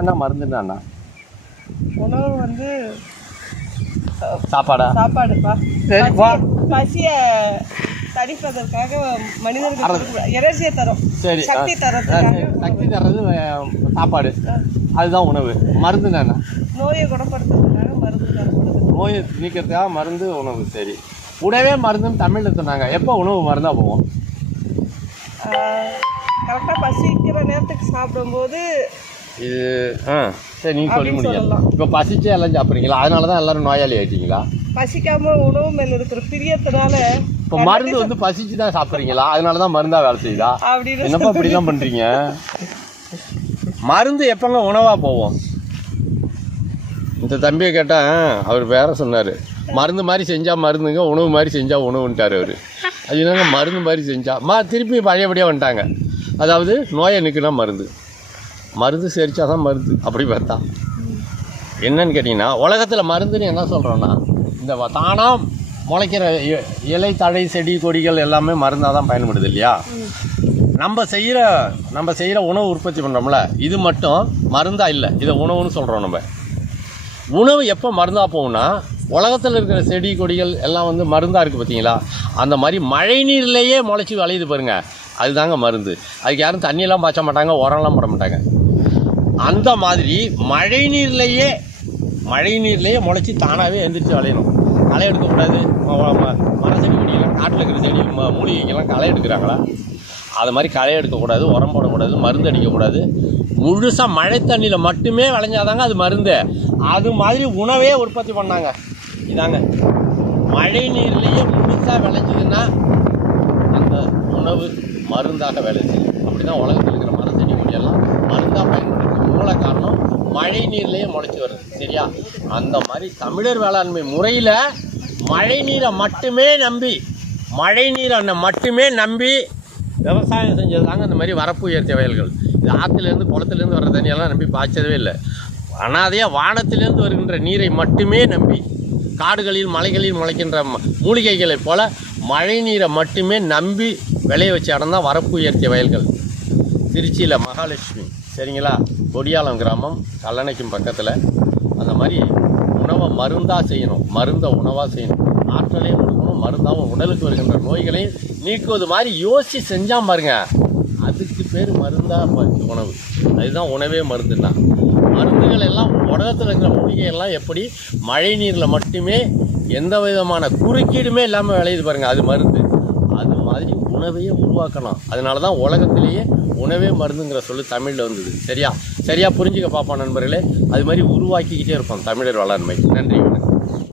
என்ன மருந்துன்னா என்ன உணவு வந்து சாப்பாடா? சாப்பாடுப்பா. சரி, பசிய தணிப்பதற்காக மனிதர்களுக்கு எனர்ஜியை தரும். சரி. சக்தி சரி. சக்தி தர்றது சாப்பாடு. அதுதான் உணவு. மருந்துன்னா என்ன நோயை குணப்படுத்துறதுக்காக மருந்து தரப்படுது. நோயை நீக்கிறதுக்காக மருந்து உணவு. சரி. உணவே மருந்துன்னு தமிழில் சொன்னாங்க. எப்போ உணவு மருந்தா போவோம் கரெக்டாக பசிக்கிற நேரத்துக்கு சாப்பிடும்போது இது ஆ சரி நீங்கள் சொல்லி சொல்லலாம். இப்போ பசிச்சு எல்லாம் சாப்பிட்றீங்களா? அதனால தான் எல்லாரும் நோயாளி ஆயிட்டீங்களா? பசிக்காம உணவு மேல இருக்கிற பிரியத்தினால இப்போ மருந்து வந்து பசிச்சு தான் சாப்பிட்றீங்களா? அதனால தான் மருந்தா வேலை செய்யுதா? என்னப்பா இப்படிலாம் பண்ணுறீங்க மருந்து எப்போங்க உணவாக போவோம்? இந்த தம்பியை கேட்டேன் அவர் வேற சொன்னார். மருந்து மாதிரி செஞ்சால் மருந்துங்க உணவு மாதிரி செஞ்சால் உணவுன்ட்டார் அவர். அது என்னங்க மருந்து மாதிரி செஞ்சா? மா திருப்பி பழையபடியாக வந்துட்டாங்க. அதாவது நோயை நிற்குனா மருந்து. மருந்து சேரிச்சா தான் மருந்து அப்படி பார்த்தா. என்னன்னு கேட்டிங்கன்னா உலகத்தில் மருந்துன்னு என்ன சொல்கிறோன்னா இந்த தானாக முளைக்கிற இ- இலை தழை செடி கொடிகள் எல்லாமே மருந்தாக தான் பயன்படுது இல்லையா? நம்ம செய்கிற நம்ம செய்கிற உணவு உற்பத்தி பண்ணுறோம்ல இது மட்டும் மருந்தாக இல்லை. இதை உணவுன்னு சொல்கிறோம் நம்ம. உணவு எப்போ மருந்தாக போகும்னா உலகத்தில் இருக்கிற செடி கொடிகள் எல்லாம் வந்து மருந்தாக இருக்குது பார்த்தீங்களா அந்த மாதிரி மழை நீர்லேயே முளைச்சி விளையுது பாருங்க. அதுதாங்க மருந்து. அதுக்கு யாரும் தண்ணியெல்லாம் பாய்ச்ச மாட்டாங்க உரம்லாம் போட மாட்டாங்க. அந்த மாதிரி மழை நீர்லேயே மழை நீர்லேயே முளைச்சி தானாகவே எழுந்திரிச்சு விளையணும் களை எடுக்கக்கூடாது ம- மர செடி காட்டில் இருக்கிற செடி ம- மூலிகைக்கெல்லாம் களை எடுக்கிறாங்களா? அது மாதிரி களை எடுக்கக்கூடாது உரம் போடக்கூடாது மருந்து அடிக்கக்கூடாது முழுசாக மழை தண்ணியில் மட்டுமே விளைஞ்சாதாங்க அது மருந்து. அது மாதிரி உணவே உற்பத்தி பண்ணாங்க. இதாங்க. மழை நீர்லேயே முழுசாக விளைஞ்சதுன்னா அந்த உணவு மருந்தாக வேலை செய்யும். அப்படி தான் உலகத்தில் இருக்கிற மர செடி கொடியெல்லாம் மருந்தாக பயன்படுத்துறது மூல காரணம் மழை நீர்லேயே முளைச்சி வருது. சரியா? அந்த மாதிரி தமிழர் வேளாண்மை முறையில் மழை நீரை மட்டுமே நம்பி மழை நீரை மட்டுமே நம்பி விவசாயம் செஞ்சது தாங்க இந்த மாதிரி வரப்பு உயர்த்திய வயல்கள் இது ஆற்றுலேருந்து குளத்துலேருந்து வர தண்ணியெல்லாம் நம்பி பாய்ச்சதவே இல்லை. அனாதையாக வானத்திலேருந்து வருகின்ற நீரை மட்டுமே நம்பி காடுகளில் மலைகளில் முளைக்கின்ற ம- மூலிகைகளைப் போல மழை நீரை மட்டுமே நம்பி விளைய வச்ச இடம் தான் வரப்பு உயர்த்திய வயல்கள். திருச்சியில் மகாலட்சுமி. சரிங்களா? கொடியாலம் கிராமம் கல்லணைக்கும் பக்கத்தில். அந்த மாதிரி உணவை மருந்தாக செய்யணும். மருந்தை உணவாக செய்யணும். ஆற்றலையும் கொடுக்கணும் மருந்தாகவும் உடலுக்கு வருகின்ற நோய்களையும் நீக்குவது மாதிரி யோசித்து செஞ்சால் பாருங்கள் அதுக்கு பேர் மருந்தாக ப- உணவு. அதுதான் உணவே மருந்துன்னா. மருந்துகள் எல்லாம் உலகத்தில் இருக்கிற மூலிகை எல்லாம் எப்படி மழை நீரில் மட்டுமே எந்த விதமான குறுக்கீடுமே இல்லாமல் விளையுது பாருங்கள் அது மருந்து. அது மாதிரி உணவையே உருவாக்கணும் அதனால தான் உலகத்திலேயே உணவே மருந்துங்கிற சொல்லு தமிழில் வந்தது. சரியா? சரியா புரிஞ்சுக்க பார்ப்போம் நண்பர்களே. அது மாதிரி உருவாக்கிக்கிட்டே இருப்போம் தமிழர் வளர்மை. நன்றி.